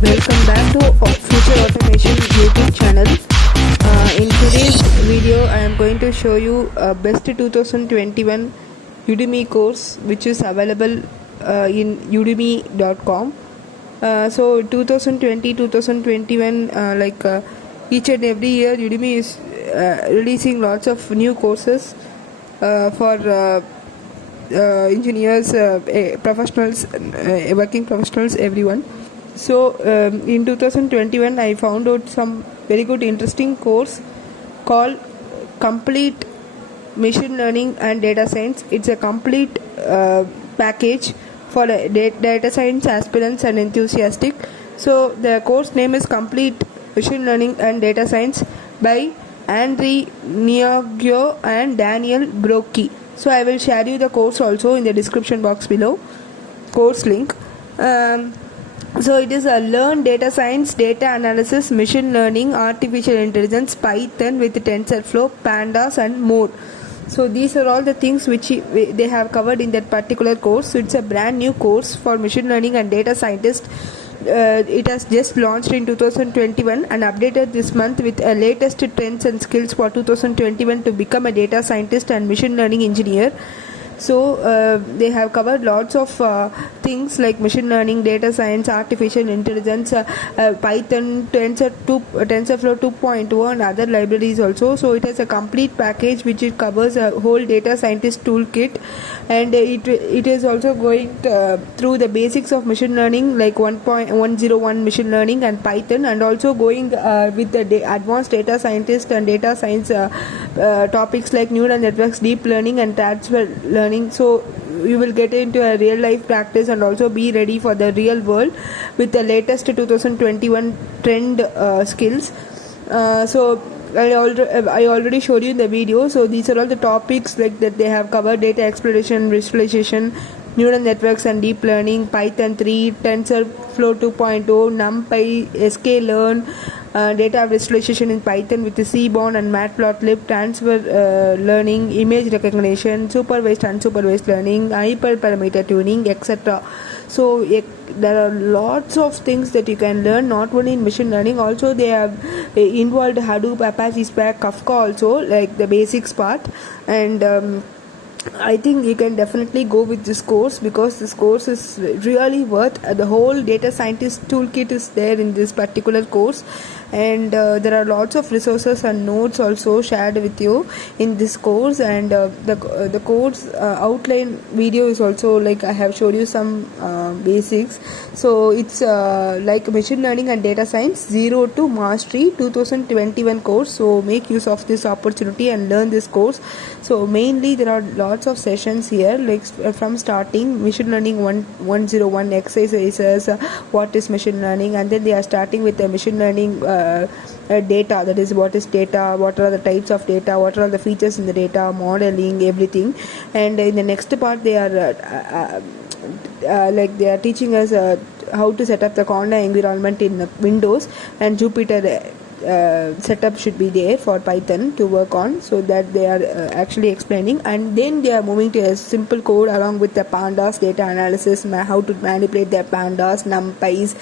Welcome back to Future Automation YouTube channel. In today's video, I am going to show you best 2021 Udemy course which is available in udemy.com. So 2020-2021, each and every year, Udemy is releasing lots of new courses for engineers, professionals, working professionals, everyone. So in 2021 I found out some very good interesting course called Complete Machine Learning and Data Science. It's a complete package for data science aspirants and enthusiastic. So the course name is Complete Machine Learning and Data Science by Andre Niogio and Daniel Brocchi. So I will share you the course also in the description box below, course link. So it is a learn data science, data analysis, machine learning, artificial intelligence, Python with TensorFlow, Pandas and more. So these are all the things which they have covered in that particular course. So it's a brand new course for machine learning and data scientists. It has just launched in 2021 and updated this month with a latest trends and skills for 2021 to become a data scientist and machine learning engineer. So they have covered lots of things like machine learning, data science, artificial intelligence, Python, TensorFlow 2.0 and other libraries also. So it has a complete package which it covers a whole data scientist toolkit, and it is also going through the basics of machine learning like 1.101 machine learning and Python, and also going with the advanced data scientist and data science topics like neural networks, deep learning and transfer learning. So you will get into a real life practice and also be ready for the real world with the latest 2021 trend skills. So I already showed you in the video. So these are all the topics like that they have covered: data exploration, visualization, neural networks and deep learning, Python 3, TensorFlow 2.0, NumPy, sklearn, data visualization in Python with the Seaborn and Matplotlib, transfer learning, image recognition, supervised unsupervised learning, hyperparameter tuning, etc. So there are lots of things that you can learn, not only in machine learning. Also they have involved Hadoop, Apache Spark, Kafka also, like the basics part. And I think you can definitely go with this course because this course is really worth. The whole data scientist toolkit is there in this particular course, and there are lots of resources and notes also shared with you in this course. And the course outline video is also, like I have showed you some basics. So it's like machine learning and data science 0 to mastery 2021 course. So make use of this opportunity and learn this course. So mainly there are lots of sessions here, like from starting machine learning 101 exercises, what is machine learning, and then they are starting with the machine learning data, that is what is data, what are the types of data, what are the features in the data, modeling, everything. And in the next part they are they are teaching us how to set up the Conda environment in Windows, and Jupyter setup should be there for Python to work on. So that they are actually explaining, and then they are moving to a simple code along with the Pandas data analysis, how to manipulate their Pandas, NumPys,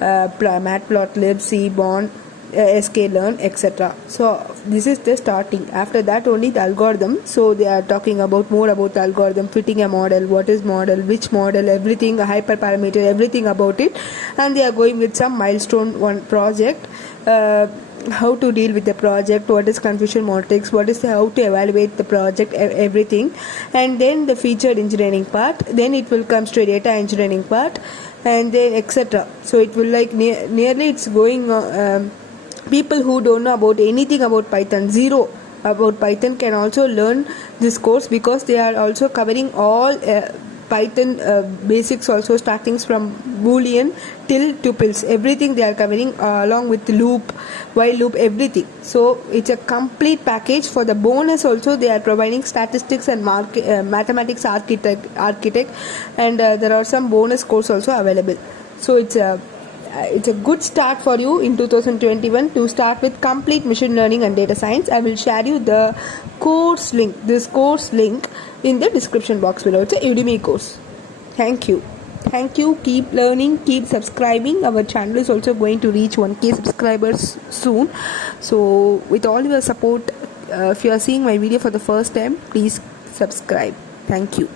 Matplotlib, Seaborn, sklearn, etc. So this is the starting. After that only the algorithm. So they are talking about more about the algorithm, fitting a model, what is model, which model, everything, hyperparameter, everything about it. And they are going with some milestone one project, how to deal with the project, what is confusion matrix, what is how to evaluate the project, everything. And then the featured engineering part, then it will come to a data engineering part, and then etc. So it will like nearly it's going people who don't know about anything about Python, zero about Python, can also learn this course because they are also covering all Python basics also, starting from Boolean till tuples, everything they are covering, along with loop, while loop, everything. So it's a complete package. For the bonus also they are providing statistics and mathematics architect, and there are some bonus course also available. So it's a good start for you in 2021 to start with complete machine learning and data science. I will share you the course link, in the description box below. It's a Udemy course. Thank you. Thank you. Keep learning, keep subscribing. Our channel is also going to reach 1K subscribers soon. So with all your support, if you are seeing my video for the first time, please subscribe. Thank you.